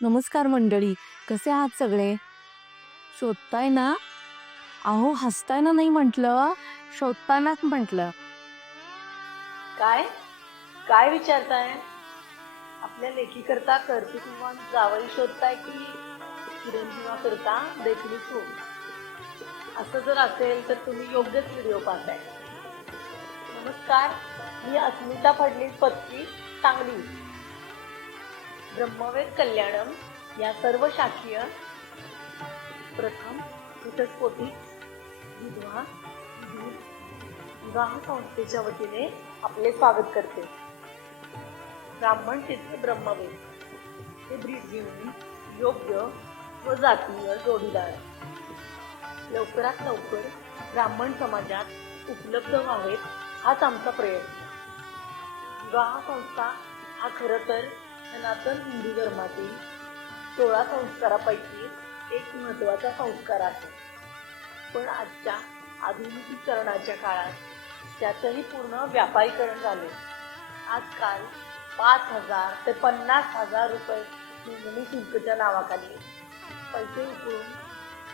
नमस्कार मंडळी, कसे आहात सगळे? शोधताय ना? अहो हसताय ना नाही म्हटलं, शोधतानाच म्हटलं. काय काय विचारताय? आपल्या लेखीकरता करते किंवा जावई शोधताय की चिरंजीवाकरता देखणी सून? असं जर असेल तर तुम्ही योग्यच व्हिडिओ पाहताय. नमस्कार, मी अस्मिता फडणीस पत्की, सांगली. ब्रह्मवेद कल्याणम या सर्व शाखीय प्रथम घटस्फोटी विधवा विवाह संस्थेच्या वतीने आपले स्वागत करते. ब्राह्मण तीर्थ ब्रह्मवेद हे ब्रीद घेऊन योग्य व जातीय जोडीदार लवकरात लवकर ब्राह्मण समाजात उपलब्ध व्हावेत, हाच आमचा प्रयत्न. विवाह संस्था हा खरं तर सनातन हिंदू धर्मातील 16 संस्कारापैकी एक महत्त्वाचा संस्कार आहे. पण आजच्या आधुनिकीकरणाच्या काळात त्याचंही पूर्ण व्यापारीकरण झाले. आजकाल 5,000 ते 50,000 रुपये नोंदणी शुल्कच्या नावाखाली पैसे उकळून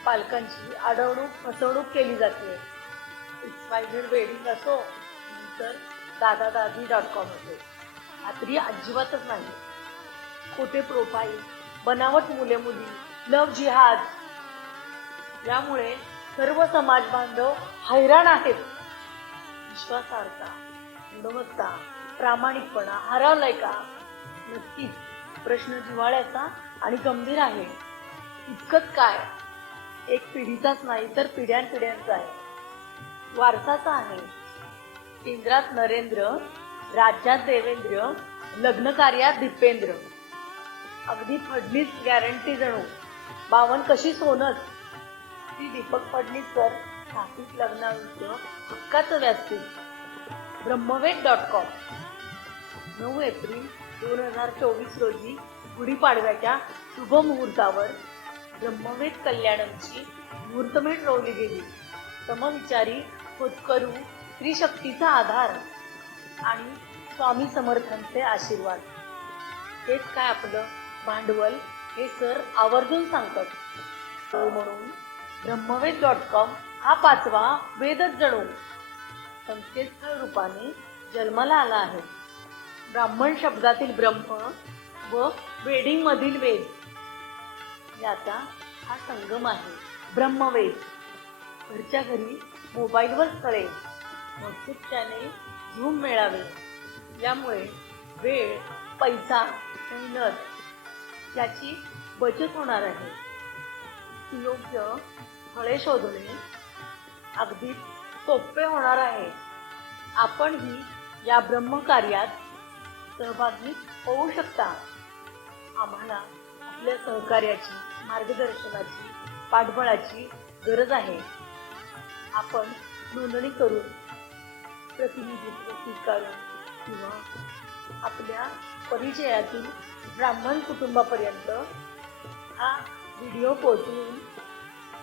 पालकांची अडवणूक फसवणूक केली जाते. XYZ वेडिंग असो नंतर दादादादी.com असो, खात्री अजिबातच नाही. खोटे प्रोफाईल, बनावट मुले मुली, लव्ह जिहाद यामुळे सर्व समाज बांधव हैराण आहेत. विश्वासार्हता, गुणवत्ता, प्रामाणिकपणा हरवलाय का? नक्कीच. प्रश्न जिव्हाळ्याचा आणि गंभीर आहे. इतकंच काय, एक पिढीचाच नाही तर पिढ्यानपिढ्यांचा आहे, वारसाचा आहे. केंद्रात नरेंद्र, राज्यात देवेंद्र, लग्न कार्यात दीपेंद्र. अगदी फडणीस गॅरंटी जणू. 52 कशी सोनच. ती दीपक फडणीसकर स्थापित लग्नांचं हक्काचं व्यासपीठ. ब्रह्मवेद.com. 9 एप्रिल 2024 रोजी गुढीपाडव्याच्या शुभ मुहूर्तावर ब्रह्मवेद कल्याणमची मुहूर्तमेढ रोवली गेली. समविचारी होतकरू स्त्रीशक्तीचा आधार आणि स्वामी समर्थांचे आशीर्वाद हेच काय आपलं भांडवल, हे सर आवर्जून सांगतात. म्हणून ब्रह्मवेद.com हा 5वा वेदच जणू संकेतस्थळ रूपाने जन्माला आला आहे. ब्राह्मण शब्दातील ब्रह्म व वेडिंग मधील वेद याचा हा संगम आहे. ब्रह्मवेद. घरच्या घरी मोबाईलवर स्थळे, व्हॉट्सअप चॅनेल, झूम मेळावे यामुळे वेळ, पैसा, मेहनत याची बचत होणार आहे. योग्य स्थळे शोधणे अगदी सोपे होणार आहे. आपणही या ब्रह्मकार्यात सहभागी होऊ शकता. आम्हाला आपल्या सहकार्याची, मार्गदर्शनाची, पाठबळाची गरज आहे. आपण नोंदणी करून, प्रतिनिधित्व स्वीकारून किंवा आपल्या परिचयातील ब्राह्मण कुटुंबापर्यंत हा व्हिडिओ पोहोचवून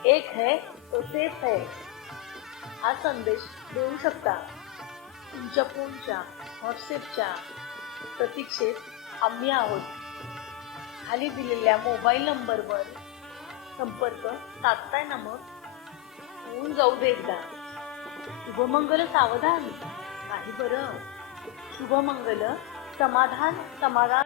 एक है तो सेफ है हा संदेश देऊ शकता. तुमच्या फोनच्या, व्हॉट्सअपच्या प्रतीक्षेत आम्ही आहोत. खाली दिलेल्या मोबाईल नंबरवर संपर्क साधताय ना? मग होऊन जाऊ दे एकदा. शुभमंगल सावधान. काही बरं. शुभमंगल समाधान समाधान